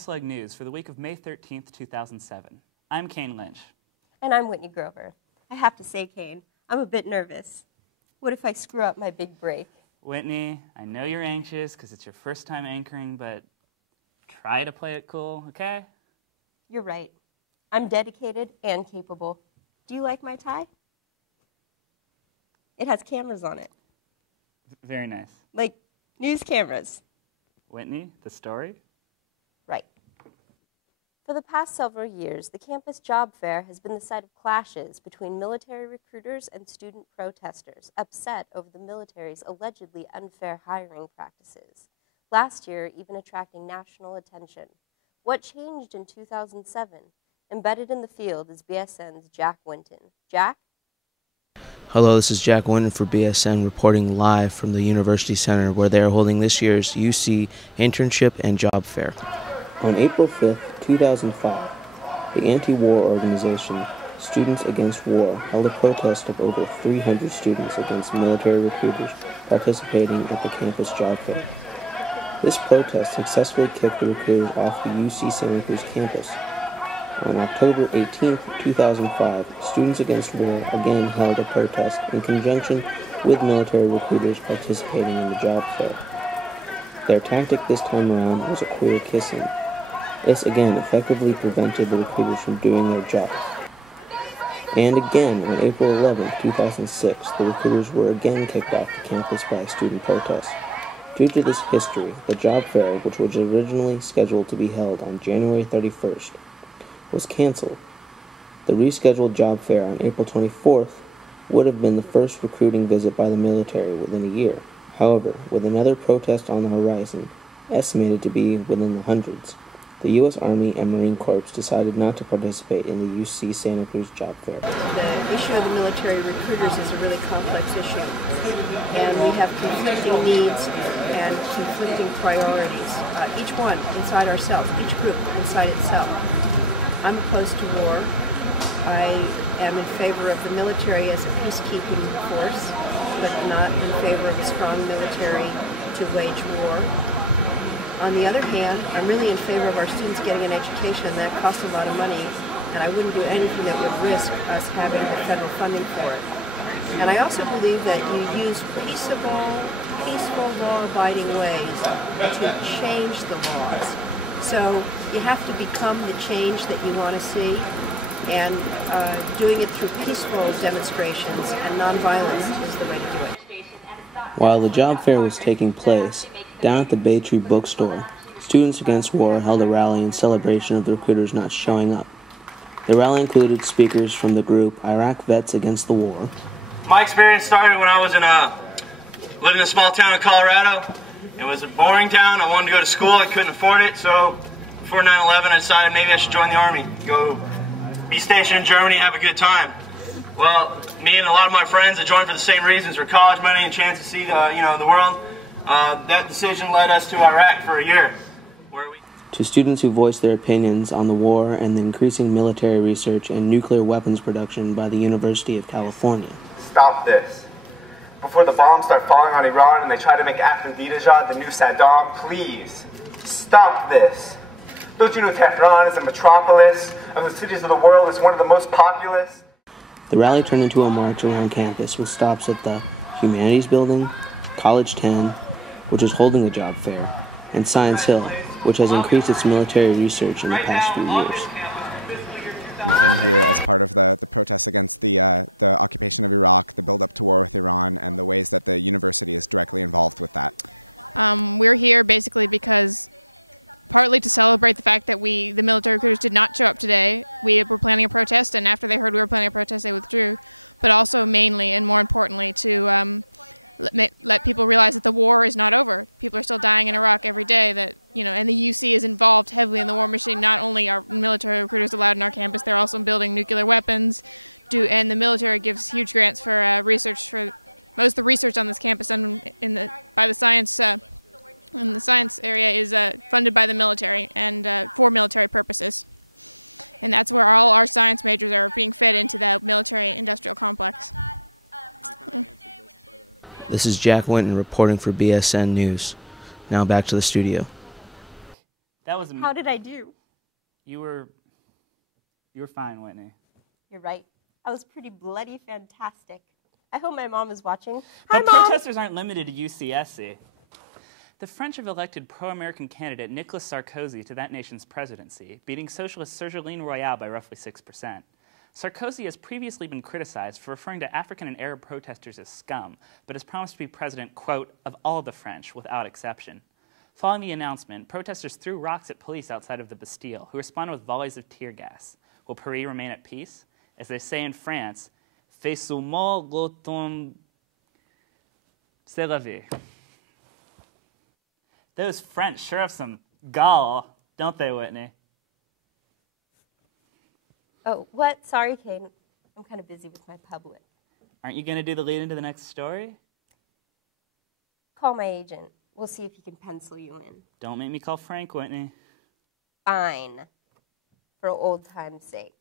Slug News for the week of May 13th, 2007. I'm Kane Lynch. And I'm Whitney Grover. I have to say, Kane, I'm a bit nervous. What if I screw up my big break? Whitney, I know you're anxious because it's your first time anchoring, but try to play it cool, okay? You're right. I'm dedicated and capable. Do you like my tie? It has cameras on it. Very nice. Like news cameras. Whitney, the story? Right. For the past several years, the campus job fair has been the site of clashes between military recruiters and student protesters, upset over the military's allegedly unfair hiring practices. Last year, even attracting national attention. What changed in 2007? Embedded in the field is BSN's Jack Winton. Jack? Hello, this is Jack Winton for BSN reporting live from the University Center where they are holding this year's UC Internship and Job Fair. On April 5th, 2005, the anti-war organization Students Against War held a protest of over 300 students against military recruiters participating at the campus job fair. This protest successfully kicked the recruiters off the UC Santa Cruz campus. On October 18, 2005, Students Against War again held a protest in conjunction with military recruiters participating in the job fair. Their tactic this time around was a queer kissing. This again effectively prevented the recruiters from doing their jobs. And again, on April 11, 2006, the recruiters were again kicked off the campus by a student protest. Due to this history, the job fair, which was originally scheduled to be held on January 31st, was canceled. The rescheduled job fair on April 24th would have been the first recruiting visit by the military within a year. However, with another protest on the horizon, estimated to be within the hundreds, the U.S. Army and Marine Corps decided not to participate in the UC Santa Cruz job fair. The issue of the military recruiters is a really complex issue, and we have conflicting needs and conflicting priorities, each one inside ourselves, each group inside itself. I'm opposed to war. I am in favor of the military as a peacekeeping force, but not in favor of a strong military to wage war. On the other hand, I'm really in favor of our students getting an education, and that costs a lot of money, and I wouldn't do anything that would risk us having the federal funding for it. And I also believe that you use peaceful, law-abiding ways to change the laws. So you have to become the change that you want to see, and doing it through peaceful demonstrations and nonviolence is the way to do it. While the job fair was taking place, down at the Bay Tree bookstore, Students Against War held a rally in celebration of the recruiters not showing up. The rally included speakers from the group Iraq Vets Against the War. My experience started when I was living in a small town in Colorado. It was a boring town. I wanted to go to school. I couldn't afford it, so before 9/11 I decided maybe I should join the Army, go be stationed in Germany, have a good time. Well, me and a lot of my friends had joined for the same reasons, for college money and chance to see the world. That decision led us to Iraq for a year. To students who voiced their opinions on the war and the increasing military research and nuclear weapons production by the University of California. Stop this. Before the bombs start falling on Iran and they try to make Ahmadinejad the new Saddam, please, stop this. Don't you know Tehran is a metropolis of the cities of the world? It's one of the most populous. The rally turned into a march around campus with stops at the Humanities Building, College 10, which is holding a job fair, and Science Hill, which has increased its military research in the past few years. I'm here as part of the protests against the occupation of Iraq, the build-up to war with Iran, and the ways that the university is directly involved with that. We're here basically because partly to celebrate the fact that the military recruiters did not show up today. We were planning a protest, and after they heard we were planning a protest, they withdrew. But also mainly, and more importantly, to let people realize that the war is not over. People are still dying in Iraq every day. And the UC is involved heavily in the war machine. Not only are military recruiters allowed on our campus, they're also building nuclear weapons. And the military gives huge grants for research. For most of the research on this campus by the science. And the science area is funded by the military and for military purposes. And that's where all our science majors are being fed into the military-industrial complex. This is Jack Winton reporting for BSN News. Now back to the studio. That was How did I do? You were fine, Whitney. You're right. I was pretty bloody fantastic. I hope my mom is watching. Hi, But Mom! protesters aren't limited to UCSC. Those French sure have some gall, don't they, Whitney? Oh, what? Sorry, Kane. I'm kind of busy with my public. Aren't you going to do the lead into the next story? Call my agent. We'll see if he can pencil you in. Don't make me call Frank, Whitney. Fine. For old time's sake.